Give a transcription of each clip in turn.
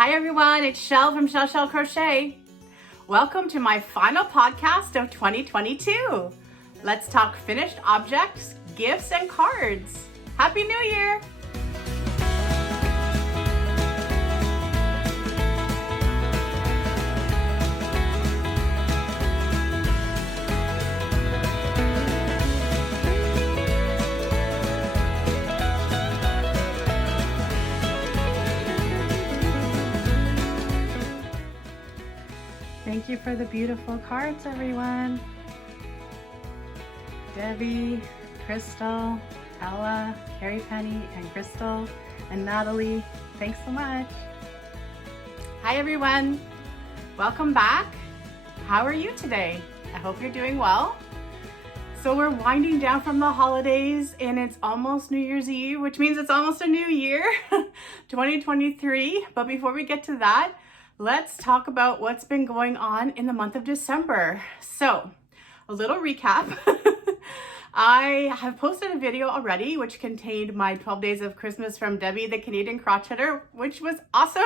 Hi everyone, it's Shell from Shell Crochet. Welcome to my final podcast of 2022. Let's talk finished objects, gifts, and cards. Happy New Year! Thank you for the beautiful cards, everyone. Debbie, Crystal, Ella, Carrie Penny, and Crystal, and Natalie. Thanks so much. Hi, everyone. Welcome back. How are you today? I hope you're doing well. So we're winding down from the holidays and it's almost New Year's Eve, which means it's almost a new year, 2023. But before we get to that, let's talk about what's been going on in the month of December. So, a little recap. I have posted a video already which contained my 12 days of Christmas from Debbie, the Canadian crocheter, which was awesome.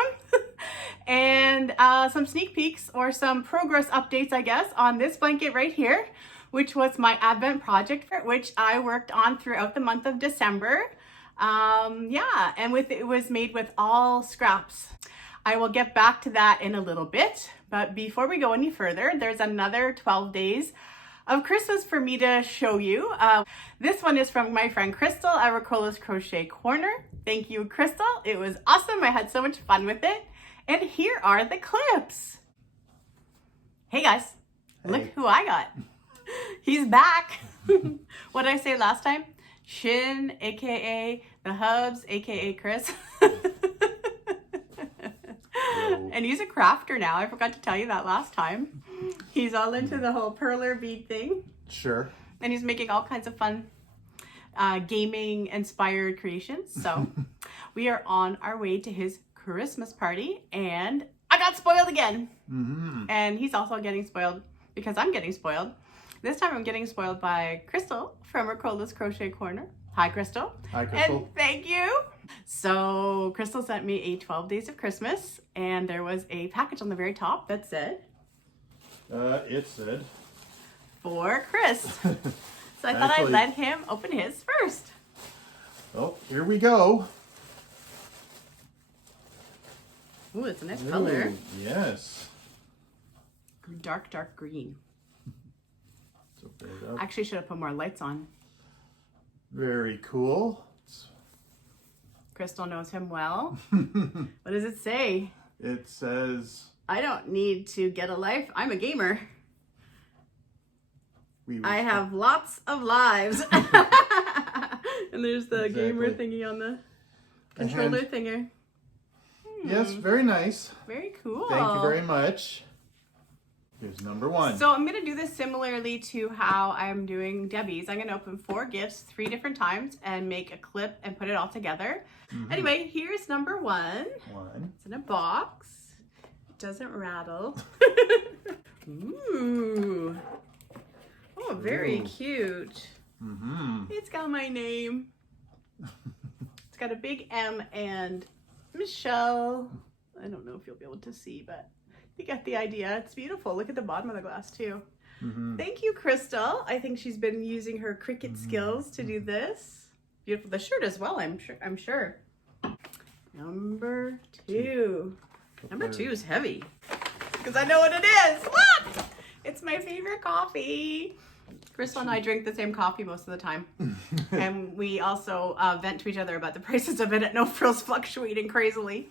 And some sneak peeks or some progress updates, I guess, on this blanket right here, which was my Advent project, which I worked on throughout the month of December. And it was made with all scraps. I will get back to that in a little bit, but before we go any further, there's another 12 days of Christmas for me to show you. This one is from my friend Crystal at Ricola's Crochet Corner. Thank you, Crystal. It was awesome. I had so much fun with it. And here are the clips. Hey guys, Look who I got. He's back. What did I say last time? Shin, aka the Hubs, aka Chris. And he's a crafter now. I forgot to tell you that last time. He's all into the whole perler bead thing. Sure. And he's making all kinds of fun gaming inspired creations. So we are on our way to his Christmas party and I got spoiled again. Mm-hmm. And he's also getting spoiled because I'm getting spoiled. This time I'm getting spoiled by Crystal from Ricola's Crochet Corner. Hi, Crystal. Hi, Crystal. And thank you. So Crystal sent me a 12 days of Christmas and there was a package on the very top that said... It said... For Chris. So I thought I'd let him open his first. Oh, here we go. Ooh, it's a nice color. Yes. Dark green. So actually should have put more lights on. Very cool. Crystal knows him well. What does it say? It says... I don't need to get a life. I'm a gamer. I have lots of lives. And there's the gamer thingy on the controller thinger. Yes, very nice. Very cool. Thank you very much. Here's number one. So I'm going to do this similarly to how I'm doing Debbie's. I'm going to open 4 gifts 3 different times and make a clip and put it all together. Mm-hmm. Anyway, here's number 1. It's in a box. It doesn't rattle. Ooh. Oh, very cute. Mm-hmm. It's got my name. It's got a big M and Michelle. I don't know if you'll be able to see, but you get the idea. It's beautiful. Look at the bottom of the glass too. Mm-hmm. Thank you, Crystal. I think she's been using her Cricut skills to do this. Beautiful. The shirt as well, I'm sure. Number 2. Number 2 is heavy. Because I know what it is. Look! It's my favorite coffee. Crystal and I drink the same coffee most of the time. And we also vent to each other about the prices of it at No Frills fluctuating crazily.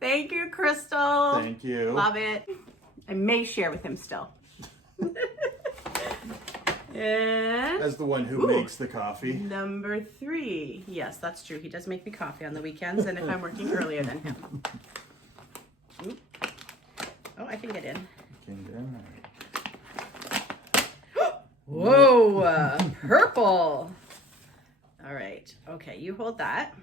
Thank you, Crystal. Thank you. Love it. I may share with him still. And as the one who makes the coffee. Number 3. Yes, that's true. He does make me coffee on the weekends and if I'm working earlier than him. Oop. Oh, I can get in. Whoa, purple. All right. Okay, you hold that.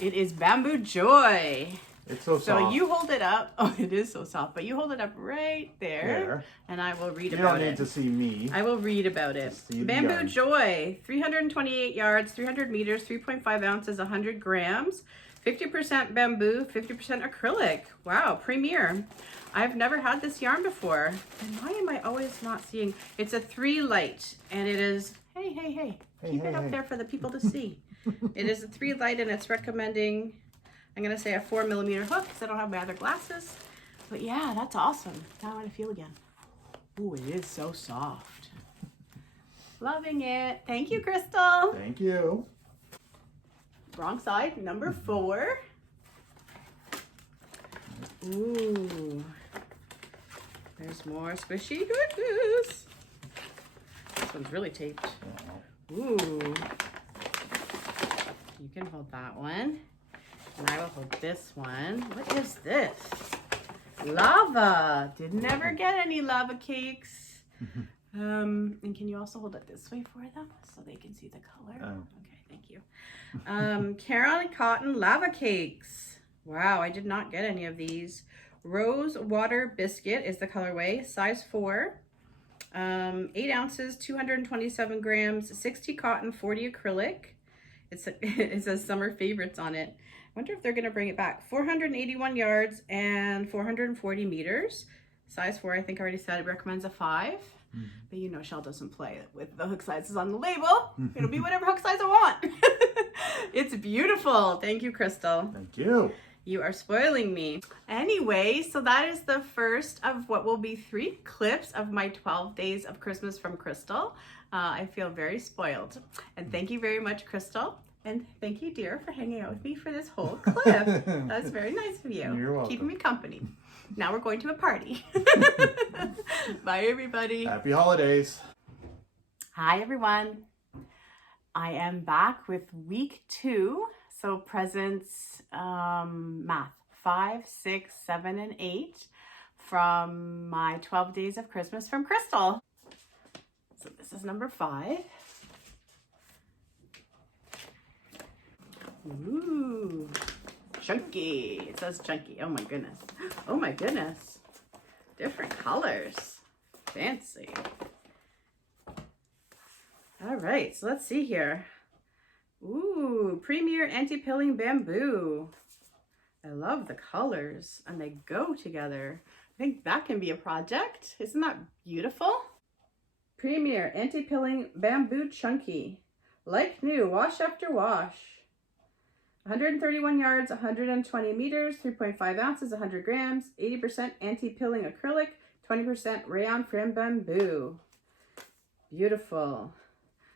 It is Bamboo Joy. It's so soft. So you hold it up. Oh, it is so soft. But you hold it up right there. And I will read about it. You don't need to see me. I will read about it. Bamboo Joy, 328 yards, 300 meters, 3.5 ounces, 100 grams. 50% bamboo, 50% acrylic. Wow, premier. I've never had this yarn before. And why am I always not seeing? It's a 3 light, and it is, hey. Keep it up there for the people to see. It is a 3 light, and it's recommending, I'm gonna say a 4mm hook because I don't have my other glasses. But yeah, that's awesome. Now I want to feel again. Ooh, it is so soft. Loving it. Thank you, Crystal. Thank you. Wrong side, number 4. Ooh. There's more squishy goodness. This one's really taped. Ooh. You can hold that one. And I will hold this one. What is this? Lava. Didn't ever get any lava cakes. And can you also hold it this way for them so they can see the color? Oh. Okay, thank you. Caroline Cotton lava cakes. Wow, I did not get any of these. Rose Water Biscuit is the colorway, size 4. 8 ounces, 227 grams, 60 cotton, 40 acrylic. It says summer favorites on it. I wonder if they're going to bring it back. 481 yards and 440 meters. Size 4, I think I already said it recommends a 5. But you know Shell doesn't play with the hook sizes on the label. It'll be whatever hook size I want. It's beautiful. Thank you, Crystal. Thank you. You are spoiling me. Anyway, so that is the first of what will be 3 clips of my 12 days of Christmas from Crystal. I feel very spoiled. And thank you very much, Crystal. And thank you, dear, for hanging out with me for this whole clip. That's very nice of you. You're welcome. Keeping me company. Now we're going to a party. Bye, everybody. Happy holidays. Hi, everyone. I am back with week 2. So presents, math, 5, 6, 7, and 8 from my 12 days of Christmas from Crystal. So this is number 5. Ooh, chunky. It says chunky. Oh my goodness. Oh my goodness. Different colors. Fancy. All right, so let's see here. Ooh, Premier Anti-Pilling Bamboo. I love the colors and they go together. I think that can be a project. Isn't that beautiful? Premier Anti-Pilling Bamboo Chunky. Like new, wash after wash. 131 yards, 120 meters, 3.5 ounces, 100 grams, 80% anti-pilling acrylic, 20% rayon frame bamboo. Beautiful.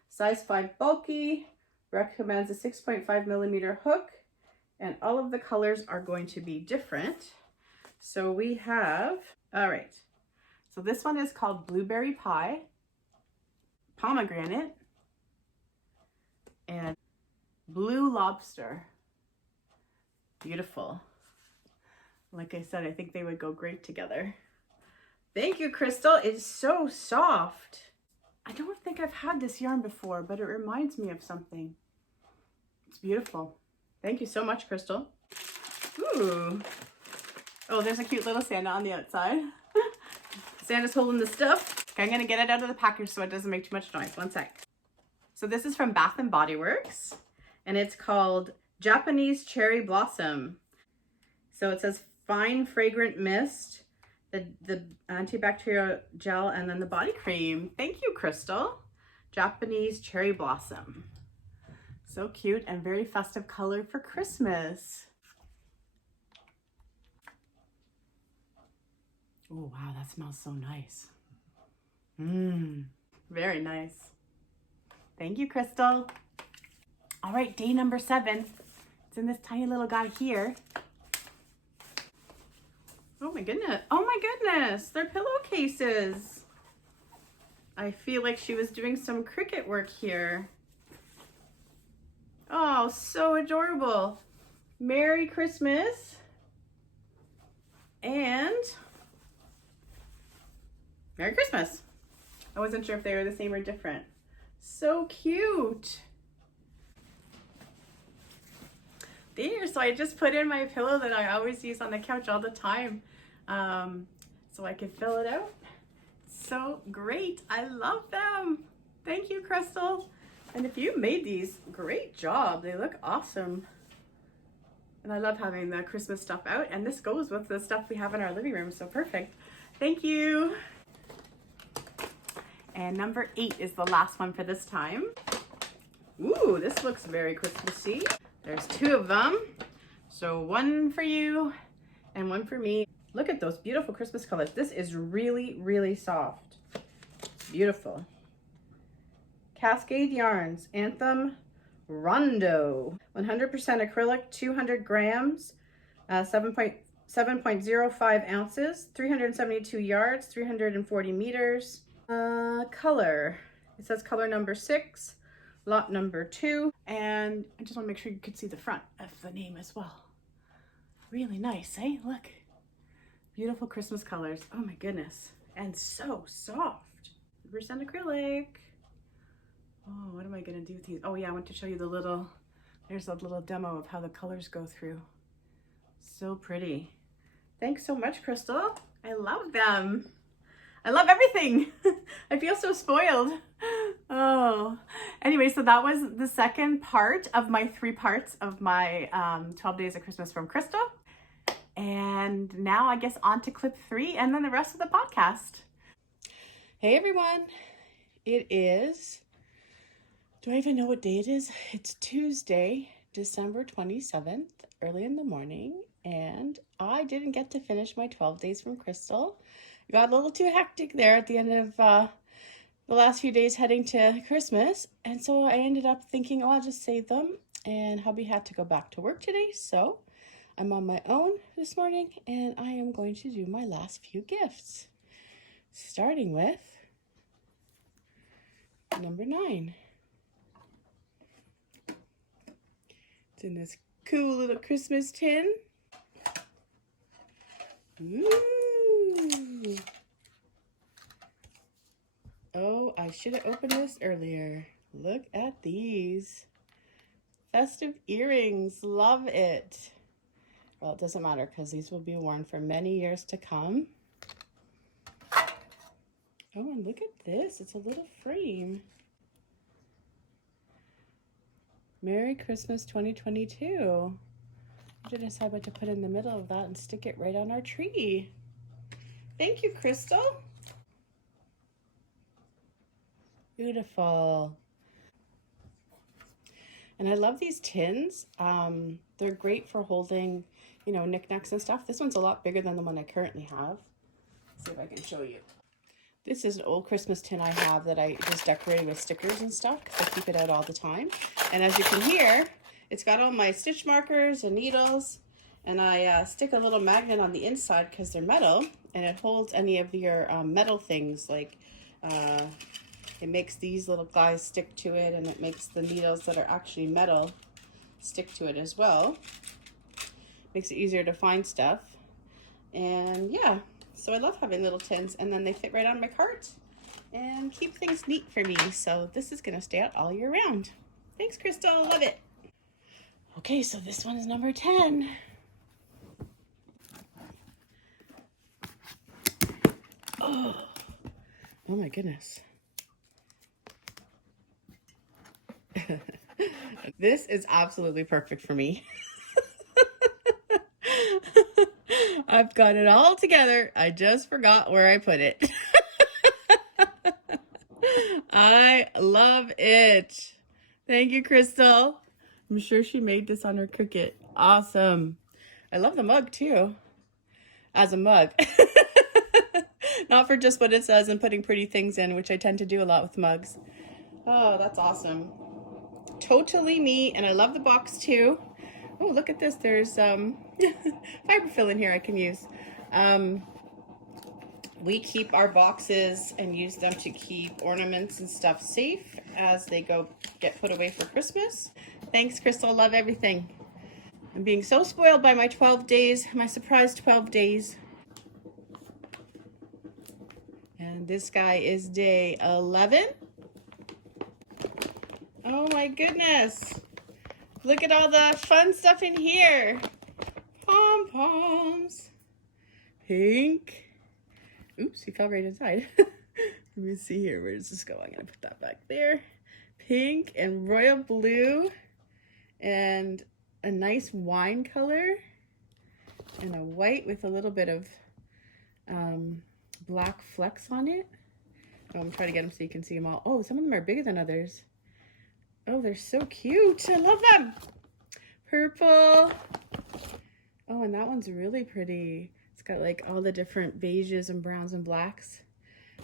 Size 5 bulky, recommends a 6.5mm hook, and all of the colors are going to be different. So we have, all right, so this one is called Blueberry Pie, Pomegranate, and Blue Lobster. Beautiful. Like I said, I think they would go great together. Thank you, Crystal. It's so soft. I don't think I've had this yarn before, but it reminds me of something. It's beautiful. Thank you so much, Crystal. Ooh. Oh, there's a cute little Santa on the outside. Santa's holding the stuff. Okay, I'm gonna get it out of the package so it doesn't make too much noise. One sec. So this is from Bath & Body Works, and it's called Japanese Cherry Blossom. So it says fine fragrant mist, the antibacterial gel, and then the body cream. Thank you, Crystal. Japanese Cherry Blossom. So cute and very festive color for Christmas. Oh, wow, that smells so nice. Very nice. Thank you, Crystal. All right, day number 7. It's in this tiny little guy here. Oh my goodness. Oh my goodness. They're pillowcases. I feel like she was doing some Cricut work here. Oh, so adorable. Merry Christmas. And Merry Christmas. I wasn't sure if they were the same or different. So cute. There, so I just put in my pillow that I always use on the couch all the time, so I can fill it out. So great. I love them. Thank you, Crystal. And if you made these, great job. They look awesome. And I love having the Christmas stuff out, and this goes with the stuff we have in our living room, so perfect. Thank you. And number 8 is the last one for this time. Ooh, this looks very Christmassy. There's 2 of them. So one for you and one for me. Look at those beautiful Christmas colors. This is really, really soft. It's beautiful. Cascade Yarns, Anthem Rondo. 100% acrylic, 200 grams, 7.05 ounces, 372 yards, 340 meters. Color. It says color number 6, lot number 2. And I just want to make sure you could see the front of the name as well. Really nice, eh? Look. Beautiful Christmas colors. Oh my goodness. And so soft. 100% acrylic. Oh, what am I going to do with these? Oh yeah, I want to show you the little, there's a little demo of how the colors go through. So pretty. Thanks so much, Crystal. I love them. I love everything. I feel so spoiled. Oh, anyway, so that was the second part of my 3 parts of my 12 Days of Christmas from Crystal. And now I guess on to clip 3 and then the rest of the podcast. Hey everyone, it is, do I even know what day it is? It's Tuesday, December 27th, early in the morning, and I didn't get to finish my 12 Days from Crystal. It got a little too hectic there at the end of the last few days heading to Christmas, and so I ended up thinking, oh, I'll just save them, and hubby had to go back to work today, so I'm on my own this morning, and I am going to do my last few gifts, starting with number 9. It's in this cool little Christmas tin. Ooh. Oh, I should have opened this earlier. Look at these. Festive earrings. Love it. Well, it doesn't matter because these will be worn for many years to come. Oh, and look at this. It's a little frame. Merry Christmas 2022. I should decide what to put in the middle of that and stick it right on our tree. Thank you, Crystal. Beautiful. And I love these tins. They're great for holding, you know, knickknacks and stuff. This one's a lot bigger than the one I currently have. Let's see if I can show you. This is an old Christmas tin I have that I just decorated with stickers and stuff because I keep it out all the time. And as you can hear, it's got all my stitch markers and needles. And I stick a little magnet on the inside because they're metal. And it holds any of your metal things, like it makes these little guys stick to it, and it makes the needles that are actually metal stick to it as well. Makes it easier to find stuff. And yeah, so I love having little tins, and then they fit right on my cart and keep things neat for me. So this is gonna stay out all year round. Thanks, Crystal, love it. Okay, so this one is number 10. Oh my goodness. This is absolutely perfect for me. I've got it all together. I just forgot where I put it. I love it. Thank you, Crystal. I'm sure she made this on her Cricut. Awesome. I love the mug too. As a mug. Not for just what it says and putting pretty things in, which I tend to do a lot with mugs. Oh, that's awesome. Totally me, and I love the box too. Oh, look at this. There's fiberfill in here I can use. We keep our boxes and use them to keep ornaments and stuff safe as they get put away for Christmas. Thanks, Crystal. Love everything. I'm being so spoiled by my 12 days, my surprise 12 days. And this guy is day 11. Oh my goodness. Look at all the fun stuff in here. Pom-poms. Pink. Oops, he fell right inside. Let me see here. Where does this go? I'm going to put that back there. Pink and royal blue. And a nice wine color and a white with a little bit of black flecks on it. Oh, I'm trying to get them so you can see them all. Oh, some of them are bigger than others. Oh, they're so cute. I love them. Purple. Oh, and that one's really pretty. It's got like all the different beiges and browns and blacks.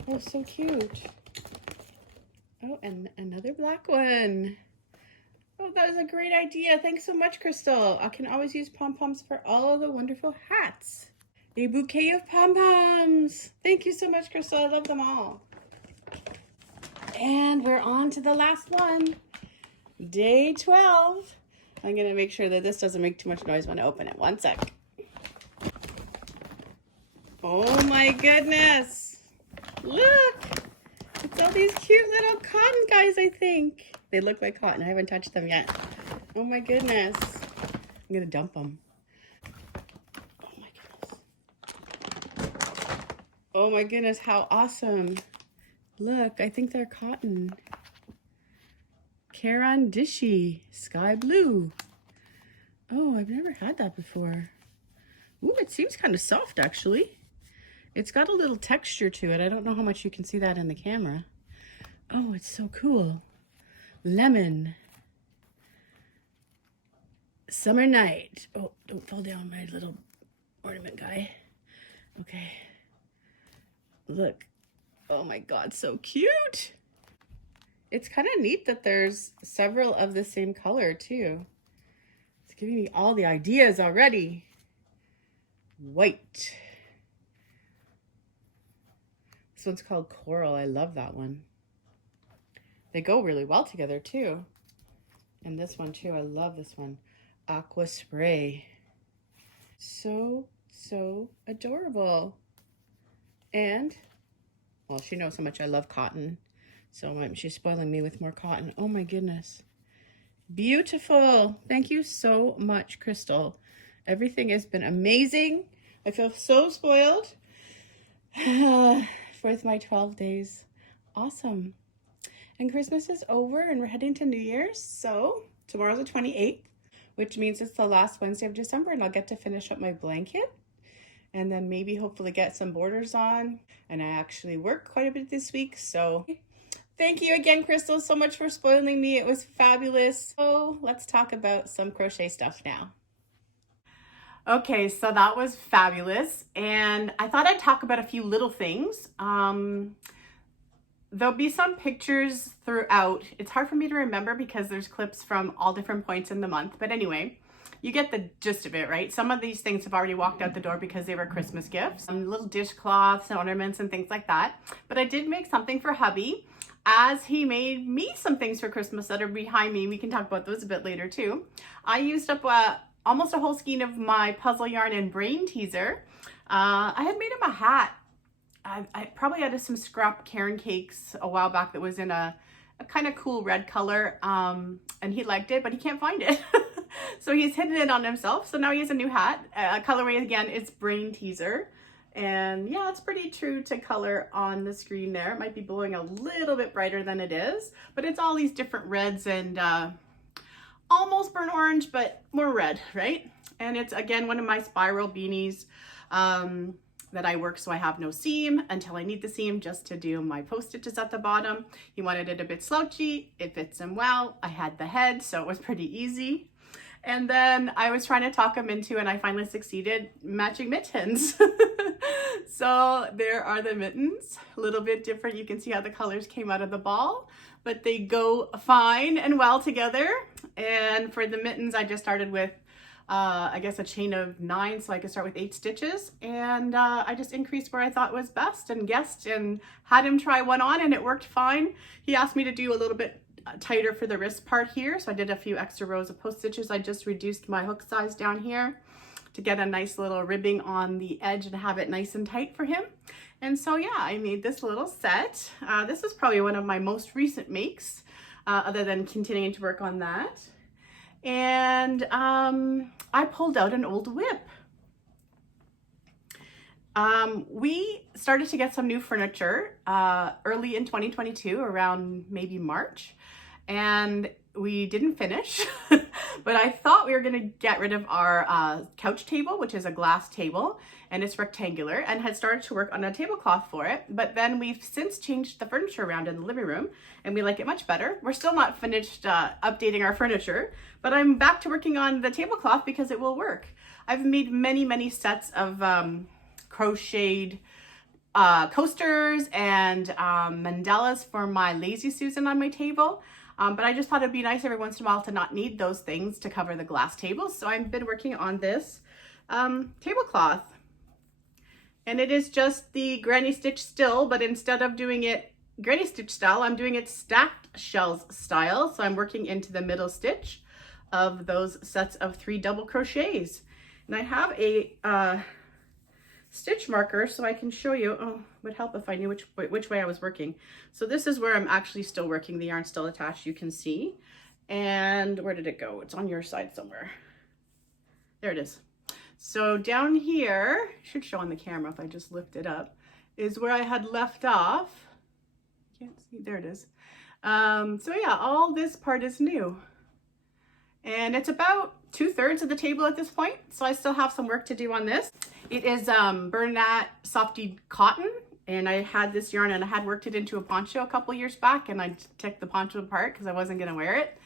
Oh, so cute. Oh, and another black one. Oh, that was a great idea. Thanks so much, Crystal. I can always use pom-poms for all the wonderful hats. A bouquet of pom-poms. Thank you so much, Crystal. I love them all. And we're on to the last one. Day 12. I'm going to make sure that this doesn't make too much noise when I open it. One sec. Oh my goodness. Look. It's all these cute little cotton guys, I think. They look like cotton. I haven't touched them yet. Oh my goodness. I'm going to dump them. Oh my goodness. Oh my goodness, how awesome. Look, I think they're cotton. Dishy, sky blue. Oh, I've never had that before. Ooh, it seems kind of soft actually. It's got a little texture to it. I don't know how much you can see that in the camera. Oh, it's so cool. Lemon. Summer night. Oh, don't fall down, my little ornament guy. Okay. Look. Oh my God, so cute. It's kind of neat that there's several of the same color too. It's giving me all the ideas already. White. This one's called Coral. I love that one. They go really well together too. And this one too. I love this one. Aqua Spray. So adorable. And, well, she knows how much I love cotton. So she's spoiling me with more cotton. Oh my goodness. Beautiful. Thank you so much, Crystal. Everything has been amazing. I feel so spoiled for my 12 days. Awesome. And Christmas is over and we're heading to New Year's. So tomorrow's the 28th, which means it's the last Wednesday of December and I'll get to finish up my blanket and then maybe hopefully get some borders on. And I actually work quite a bit this week. So thank you again, Crystal, so much for spoiling me. It was fabulous. So let's talk about some crochet stuff now. Okay, so that was fabulous. And I thought I'd talk about a few little things. There'll be some pictures throughout. It's hard for me to remember because there's clips from all different points in the month. But anyway, you get the gist of it, right? Some of these things have already walked out the door because they were Christmas gifts. Little dishcloths and ornaments and things like that. But I did make something for hubby, as he made me some things for Christmas that are behind me. We can talk about those a bit later too. I used up almost a whole skein of my puzzle yarn in Brainteaser. I had made him a hat. I probably had some Scrapghan cakes a while back that was in a kind of cool red color, and he liked it, but he can't find it. So he's hidden it on himself. So now he has a new hat. Colorway again, it's Brainteaser. And yeah, it's pretty true to color on the screen there. It might be blowing a little bit brighter than it is, but it's all these different reds and almost burnt orange, but more red, right? And it's again one of my spiral beanies that I work so I have no seam until I need the seam just to do my post stitches at the bottom. He wanted it a bit slouchy. It fits him well. I had the head, so it was pretty easy. And then I was trying to talk him into, and I finally succeeded, matching mittens. So there are the mittens, a little bit different. You can see how the colors came out of the ball, but they go fine and well together. And for the mittens, I just started with, I guess, a chain of 9, so I could start with 8 stitches. And I just increased where I thought was best and guessed and had him try one on, and it worked fine. He asked me to do a little bit tighter for the wrist part here, so I did a few extra rows of post stitches. I just reduced my hook size down here to get a nice little ribbing on the edge and have it nice and tight for him. And so yeah, I made this little set. This is probably one of my most recent makes, other than continuing to work on that. And I pulled out an old whip. We started to get some new furniture early in 2022, around maybe March. And we didn't finish, but I thought we were gonna get rid of our couch table, which is a glass table, and it's rectangular, and had started to work on a tablecloth for it. But then we've since changed the furniture around in the living room, and we like it much better. We're still not finished updating our furniture, but I'm back to working on the tablecloth because it will work. I've made many sets of crocheted coasters and mandalas for my Lazy Susan on my table. But I just thought it'd be nice every once in a while to not need those things to cover the glass table. So I've been working on this tablecloth. And it is just the granny stitch still, but instead of doing it granny stitch style, I'm doing it stacked shells style. So I'm working into the middle stitch of those sets of 3 double crochets. And I have a stitch marker so I can show you. Oh, would help if I knew which way I was working. So this is where I'm actually still working. The yarn's still attached, you can see. And where did it go? It's on your side somewhere. There it is. So down here, should show on the camera if I just lift it up, is where I had left off. Can't see, there it is. So yeah, all this part is new. And it's about 2/3 of the table at this point. So I still have some work to do on this. It is Bernat Softee cotton, and I had this yarn and I had worked it into a poncho a couple years back, and I took the poncho apart because I wasn't gonna wear it.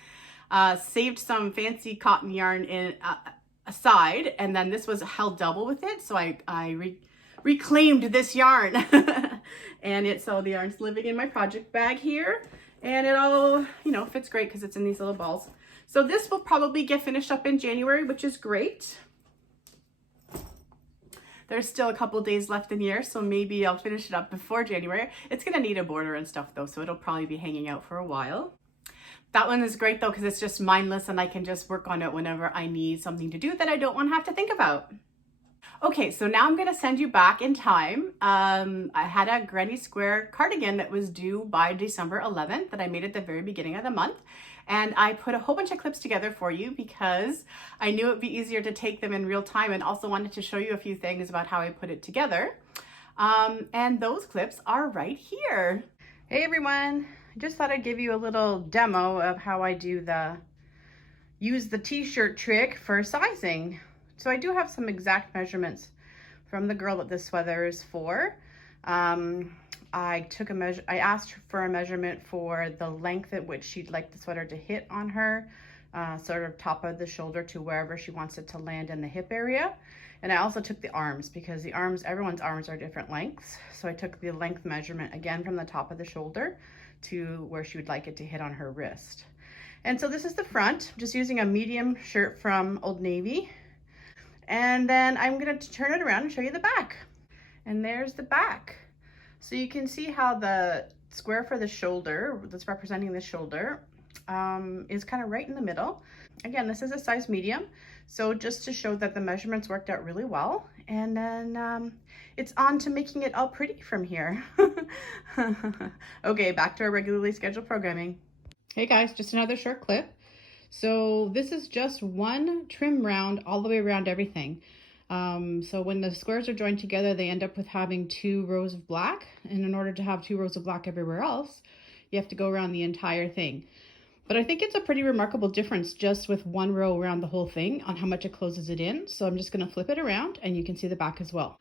Saved some fancy cotton yarn in aside, and then this was held double with it, so I reclaimed this yarn. And so the yarn's living in my project bag here, and it all, you know, fits great because it's in these little balls. So this will probably get finished up in January, which is great. There's still a couple days left in the year, so maybe I'll finish it up before January. It's gonna need a border and stuff though, so it'll probably be hanging out for a while. That one is great though, because it's just mindless and I can just work on it whenever I need something to do that I don't want to have to think about. Okay, so now I'm gonna send you back in time. I had a granny square cardigan that was due by December 11th that I made at the very beginning of the month. And I put a whole bunch of clips together for you because I knew it'd be easier to take them in real time, and also wanted to show you a few things about how I put it together. And those clips are right here. Hey everyone, I just thought I'd give you a little demo of how I do use the t-shirt trick for sizing. So I do have some exact measurements from the girl that this sweater is for. I asked for a measurement for the length at which she'd like the sweater to hit on her, sort of top of the shoulder to wherever she wants it to land in the hip area. And I also took the arms because the arms, everyone's arms are different lengths. So I took the length measurement again from the top of the shoulder to where she would like it to hit on her wrist. And so this is the front, just using a medium shirt from Old Navy. And then I'm gonna turn it around and show you the back. And there's the back. So you can see how the square for the shoulder, that's representing the shoulder, is kind of right in the middle. Again, this is a size medium. So just to show that the measurements worked out really well. And then it's on to making it all pretty from here. Okay, back to our regularly scheduled programming. Hey guys, just another short clip. So this is just one trim round all the way around everything. So when the squares are joined together, they end up with having 2 rows of black. And in order to have 2 rows of black everywhere else, you have to go around the entire thing. But I think it's a pretty remarkable difference just with 1 row around the whole thing on how much it closes it in. So I'm just going to flip it around and you can see the back as well.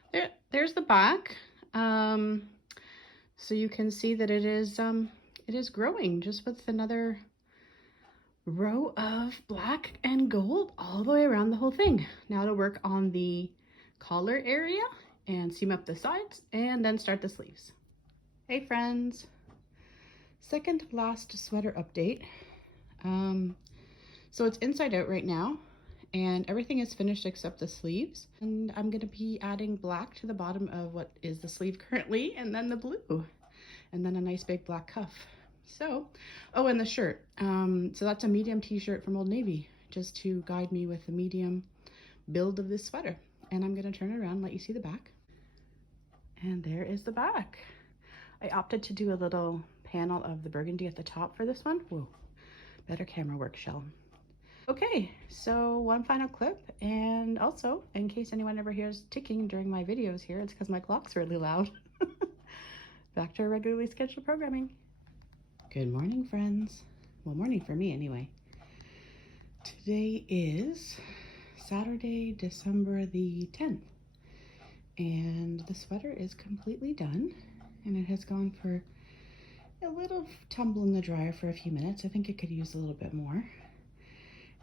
There's the back. So you can see that it is growing just with another row of black and gold all the way around the whole thing. Now to work on the collar area and seam up the sides and then start the sleeves. Hey friends, second to last sweater update. So it's inside out right now and everything is finished except the sleeves, and I'm going to be adding black to the bottom of what is the sleeve currently, and then the blue, and then a nice big black cuff. So, oh, and the shirt. So that's a medium t-shirt from Old Navy, just to guide me with the medium build of this sweater. And I'm going to turn it around and let you see the back. And there is the back. I opted to do a little panel of the burgundy at the top for this one. Whoa, better camera work, Shell. Okay, so one final clip, and also, in case anyone ever hears ticking during my videos here, it's because my clock's really loud. Back to our regularly scheduled programming. Good morning, friends. Well, morning for me anyway. Today is Saturday, December the 10th, and the sweater is completely done, and it has gone for a little tumble in the dryer for a few minutes. I think it could use a little bit more.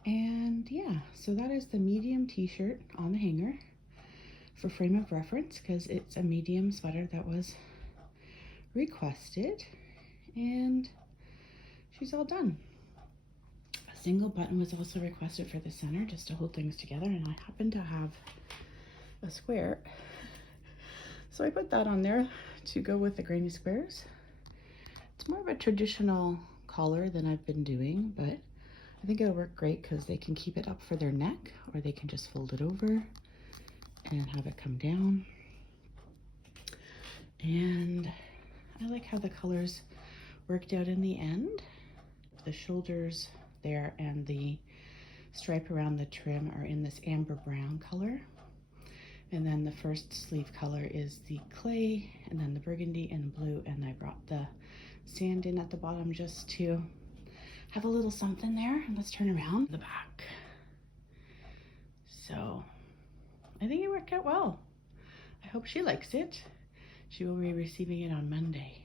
And yeah, so that is the medium t-shirt on the hanger for frame of reference, because it's a medium sweater that was requested, and she's all done. A single button was also requested for the center just to hold things together, and I happen to have a square, so I put that on there to go with the granny squares. It's more of a traditional collar than I've been doing, but I think it'll work great because they can keep it up for their neck, or they can just fold it over and have it come down. And I like how the colors worked out in the end. The shoulders there and the stripe around the trim are in this amber brown color. And then the first sleeve color is the clay, and then the burgundy and blue, and I brought the sand in at the bottom just to have a little something there. Let's turn around the back. So I think it worked out well. I hope she likes it. She will be receiving it on Monday.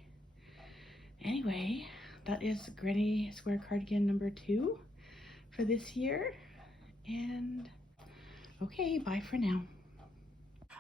Anyway, that is Granny Square Cardigan number 2 for this year. And okay, bye for now.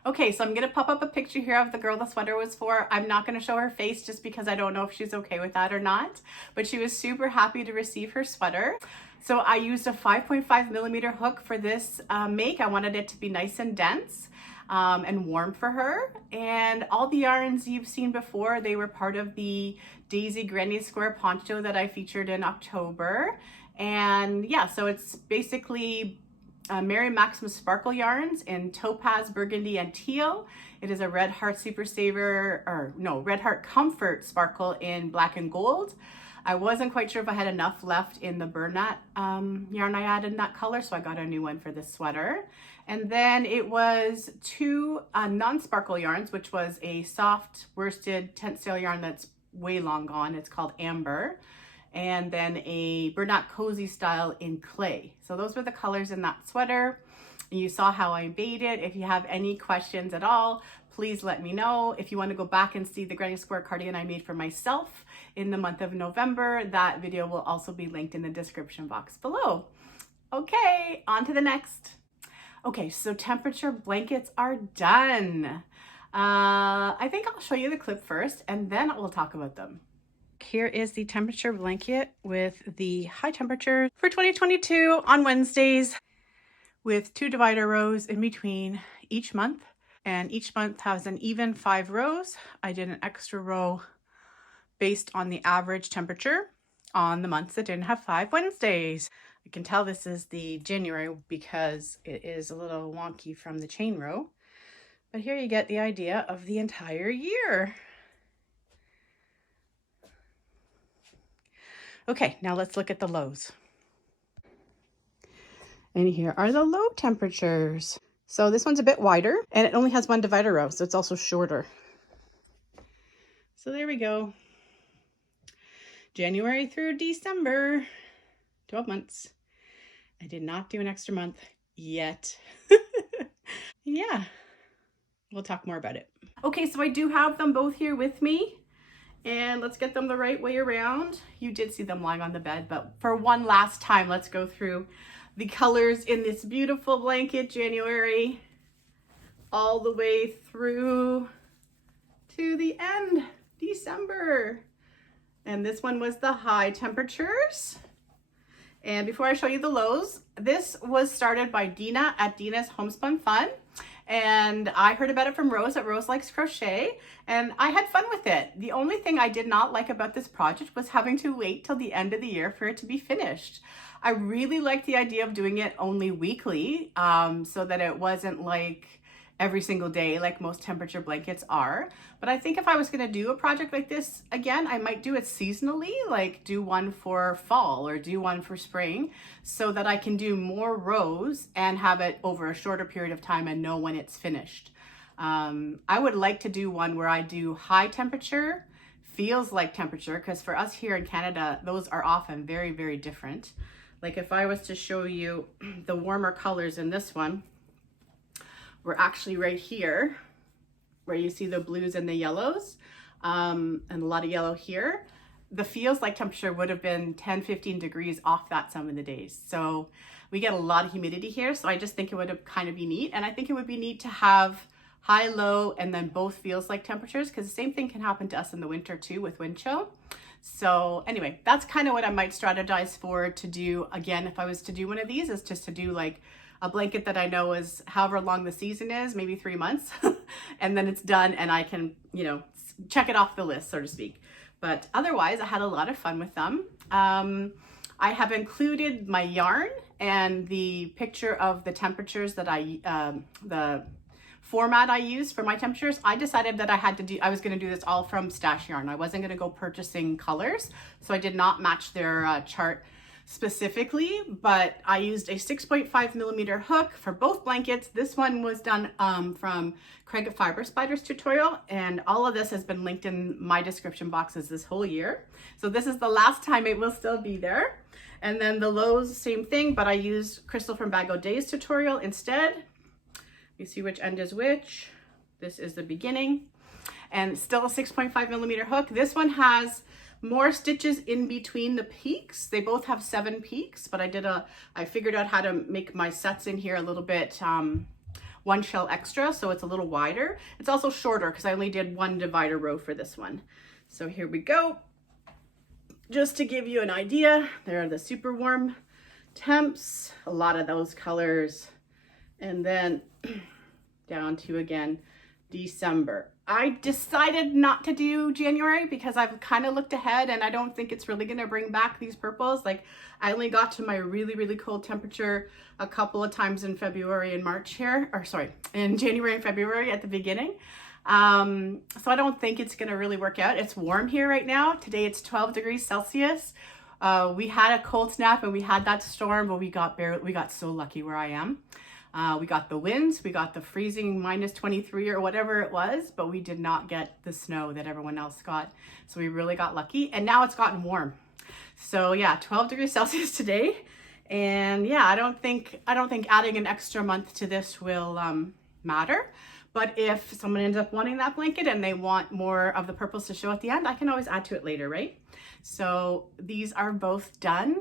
Okay, so I'm gonna pop up a picture here of the girl the sweater was for. I'm not gonna show her face just because I don't know if she's okay with that or not, but she was super happy to receive her sweater. So I used a 5.5 millimeter hook for this make. I wanted it to be nice and dense and warm for her. And all the yarns you've seen before, they were part of the Daisy Granny Square poncho that I featured in October. And yeah, so it's basically Mary Maxim sparkle yarns in Topaz, Burgundy, and Teal. It is a Red Heart Super Saver, or no, Red Heart Comfort sparkle in black and gold. I wasn't quite sure if I had enough left in the Bernat yarn I added in that color, so I got a new one for this sweater. And then it was 2 non-sparkle yarns, which was a soft worsted tent sail yarn that's way long gone. It's called Amber. And then a Bernat cozy style in clay. So those were the colors in that sweater. And you saw how I made it. If you have any questions at all, please let me know. If you want to go back and see the Granny Square cardigan I made for myself in the month of November, that video will also be linked in the description box below. Okay, on to the next. Okay, so temperature blankets are done. I think I'll show you the clip first, and then we'll talk about them. Here is the temperature blanket with the high temperature for 2022 on Wednesdays, with 2 divider rows in between each month. And each month has an even 5 rows. I did an extra row based on the average temperature on the months that didn't have 5 Wednesdays. You can tell this is the January because it is a little wonky from the chain row. But here you get the idea of the entire year. Okay, now let's look at the lows. And here are the low temperatures. So this one's a bit wider, and it only has 1 divider row, so it's also shorter. So there we go. January through December, 12 months. I did not do an extra month yet. Yeah, we'll talk more about it. Okay, so I do have them both here with me. And let's get them the right way around. You did see them lying on the bed, but for one last time, let's go through the colors in this beautiful blanket, January, all the way through to the end, December. And this one was the high temperatures. And before I show you the lows, this was started by Dina at Dina's Homespun Fun. And I heard about it from Rose at Rose Likes Crochet, and I had fun with it. The only thing I did not like about this project was having to wait till the end of the year for it to be finished. I really liked the idea of doing it only weekly, so that it wasn't like every single day like most temperature blankets are. But I think if I was going to do a project like this again, I might do it seasonally, like do one for fall or do one for spring, so that I can do more rows and have it over a shorter period of time and know when it's finished. I would like to do one where I do high temperature, feels like temperature, because for us here in Canada, those are often very, very different. Like if I was to show you the warmer colors in this one, we're actually right here where you see the blues and the yellows, and a lot of yellow here. The feels like temperature would have been 10-15 degrees off that some of the days. So we get a lot of humidity here. So I just think it would kind of be neat. And I think it would be neat to have high, low, and then both feels like temperatures, because the same thing can happen to us in the winter too with wind chill. So anyway, that's kind of what I might strategize for to do again if I was to do one of these, is just to do like a blanket that I know is however long the season is, maybe 3 months, and then it's done and I can, you know, check it off the list, so to speak. But otherwise, I had a lot of fun with them. I have included my yarn and the picture of the temperatures that the format I used for my temperatures. I decided that I was going to do this all from stash yarn. I wasn't going to go purchasing colors, so I did not match their chart specifically, but I used a 6.5 millimeter hook for both blankets. This one was done from Craig at Fiber Spiders tutorial, and all of this has been linked in my description boxes this whole year. So this is the last time it will still be there. And then the lows, same thing, but I used Crystal from Bag O' Days tutorial instead. You see which end is which. This is the beginning, and still a 6.5 millimeter hook. This one has more stitches in between the peaks. They both have 7 peaks, but I figured out how to make my sets in here a little bit one shell extra, so it's a little wider. It's also shorter because I only did 1 divider row for this one. So here we go. Just to give you an idea, there are the super warm temps, a lot of those colors, and then down to again December. I decided not to do January because I've kind of looked ahead and I don't think it's really going to bring back these purples. Like I only got to my really, really cold temperature a couple of times in February and March here, or sorry, in January and February at the beginning. So I don't think it's going to really work out. It's warm here right now. Today it's 12 degrees Celsius. We had a cold snap and we had that storm, but we got so lucky where I am. We got the winds, we got the freezing -23 or whatever it was, but we did not get the snow that everyone else got. So we really got lucky, and now it's gotten warm. So yeah, 12 degrees Celsius today. And yeah, I don't think adding an extra month to this will matter. But if someone ends up wanting that blanket and they want more of the purples to show at the end, I can always add to it later, right? So these are both done.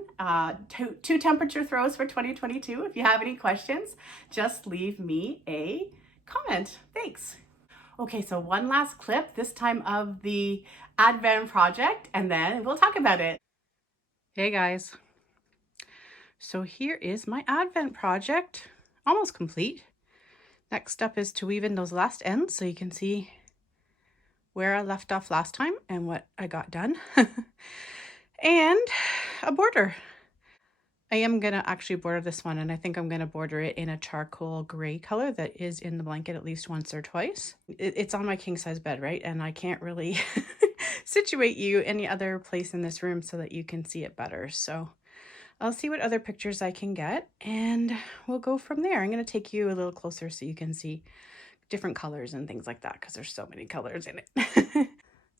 Two temperature throws for 2022. If you have any questions, just leave me a comment. Thanks. Okay, so one last clip, this time of the Advent project, and then we'll talk about it. Hey guys. So here is my Advent project, almost complete. Next step is to weave in those last ends so you can see where I left off last time and what I got done. And a border. I am going to actually border this one, and I think I'm going to border it in a charcoal gray color that is in the blanket at least once or twice. It's on my king size bed, right? And I can't really situate you any other place in this room so that you can see it better. So I'll see what other pictures I can get and we'll go from there. I'm going to take you a little closer so you can see different colors and things like that because there's so many colors in it.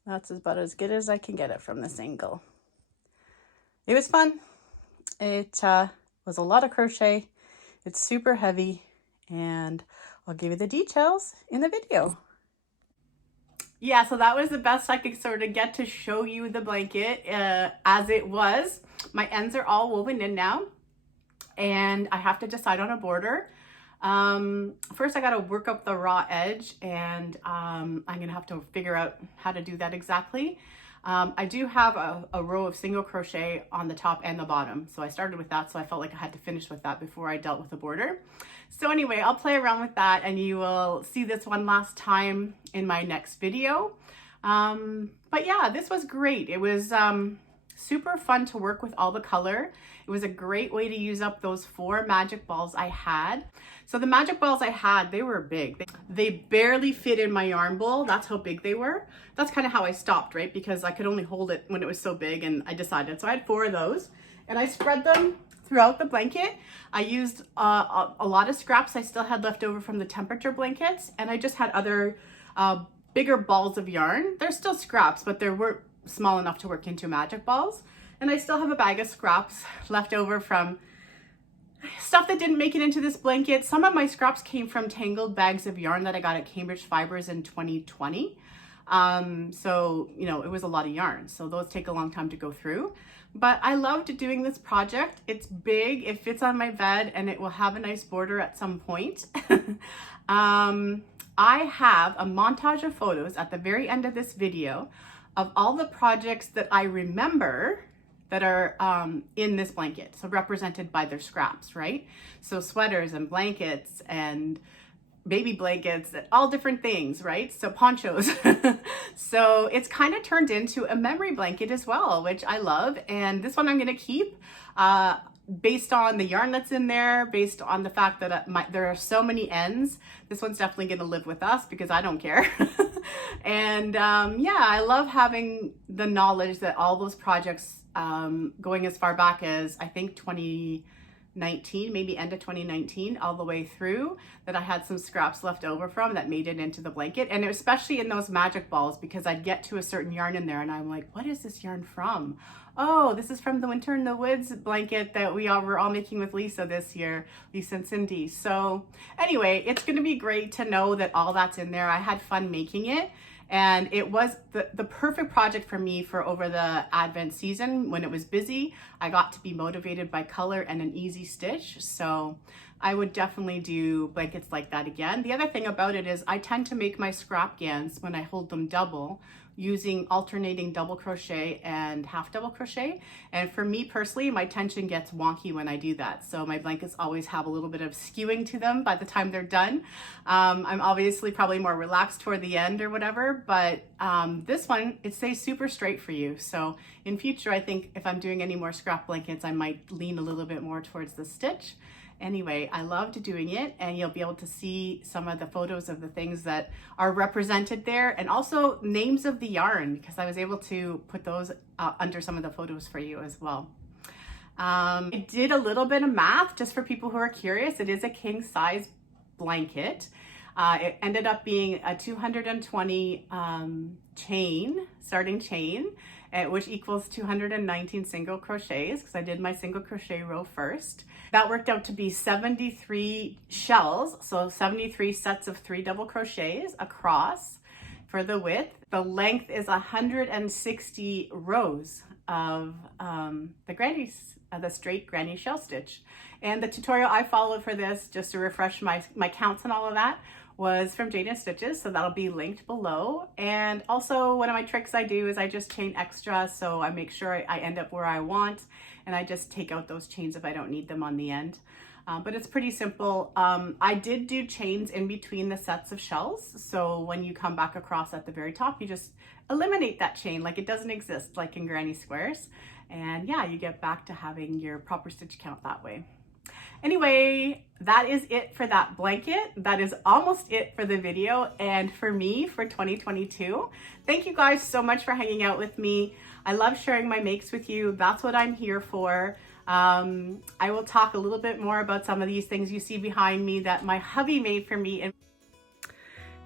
That's about as good as I can get it from this angle. It was fun. It was a lot of crochet. It's super heavy, and I'll give you the details in the video. Yeah, so that was the best I could sort of get to show you the blanket as it was. My ends are all woven in now, and I have to decide on a border. First I got to work up the raw edge, and I'm gonna have to figure out how to do that exactly. I do have a row of single crochet on the top and the bottom, so I started with that, so I felt like I had to finish with that before I dealt with the border. So anyway, I'll play around with that, and you will see this one last time in my next video. But yeah, this was great. It was super fun to work with all the color. It was a great way to use up those 4 magic balls I had. So the magic balls I had, they were big. They barely fit in my yarn bowl. That's how big they were. That's kind of how I stopped, right? Because I could only hold it when it was so big, and I decided. So I had 4 of those, and I spread them throughout the blanket. I used a lot of scraps I still had left over from the temperature blankets, and I just had other bigger balls of yarn. They're still scraps, but they weren't small enough to work into magic balls. And I still have a bag of scraps left over from stuff that didn't make it into this blanket. Some of my scraps came from tangled bags of yarn that I got at Cambridge Fibers in 2020. So, you know, it was a lot of yarn. So those take a long time to go through. But I loved doing this project. It's big, it fits on my bed, and it will have a nice border at some point. I have a montage of photos at the very end of this video of all the projects that I remember that are in this blanket, so represented by their scraps, right? So sweaters and blankets and baby blankets, all different things, right? So ponchos. So it's kind of turned into a memory blanket as well, which I love. And this one I'm gonna keep based on the yarn that's in there, based on the fact that there are so many ends. This one's definitely gonna live with us because I don't care. And yeah, I love having the knowledge that all those projects going as far back as I think 2019, maybe end of 2019, all the way through, that I had some scraps left over from that made it into the blanket. And especially in those magic balls, because I'd get to a certain yarn in there and I'm like, what is this yarn from? Oh, this is from the Winter in the Woods blanket that we were all making with Lisa this year, Lisa and Cindy. So anyway, it's gonna be great to know that all that's in there. I had fun making it. And it was the perfect project for me for over the Advent season when it was busy. I got to be motivated by color and an easy stitch. So I would definitely do blankets like that again. The other thing about it is I tend to make my Scrapghans when I hold them double, using alternating double crochet and half double crochet. And for me personally, my tension gets wonky when I do that. So my blankets always have a little bit of skewing to them by the time they're done. I'm obviously probably more relaxed toward the end or whatever, but this one, it stays super straight for you. So in future, I think if I'm doing any more scrap blankets, I might lean a little bit more towards the stitch. Anyway, I loved doing it, and you'll be able to see some of the photos of the things that are represented there, and also names of the yarn, because I was able to put those under some of the photos for you as well. I did a little bit of math just for people who are curious. It is a king size blanket. It ended up being a 220 starting chain, which equals 219 single crochets, because I did my single crochet row first. That worked out to be 73 shells, so 73 sets of 3 double crochets across for the width. The length is 160 rows of the straight granny shell stitch. And the tutorial I followed for this, just to refresh my counts and all of that, was from Jade and Stitches, so that'll be linked below. And also one of my tricks I do is I just chain extra, so I make sure I end up where I want, and I just take out those chains if I don't need them on the end. But it's pretty simple. I did do chains in between the sets of shells, so when you come back across at the very top, you just eliminate that chain like it doesn't exist, like in granny squares. And yeah, you get back to having your proper stitch count that way. Anyway, that is it for that blanket. That is almost it for the video and for me for 2022. Thank you guys so much for hanging out with me. I love sharing my makes with you. That's what I'm here for. I will talk a little bit more about some of these things you see behind me that my hubby made for me.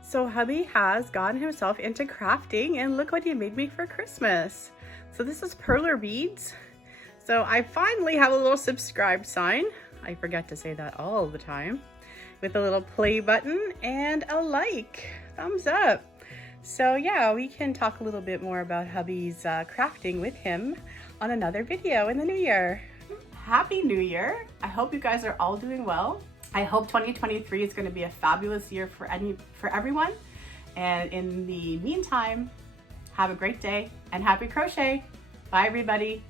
So hubby has gotten himself into crafting, and look what he made me for Christmas. So this is perler beads. So I finally have a little subscribe sign. I forget to say that all the time, with a little play button and a like, thumbs up. So yeah, we can talk a little bit more about hubby's crafting with him on another video in the new year. Happy New Year. I hope you guys are all doing well. I hope 2023 is going to be a fabulous year for everyone. And in the meantime, have a great day and happy crochet. Bye everybody.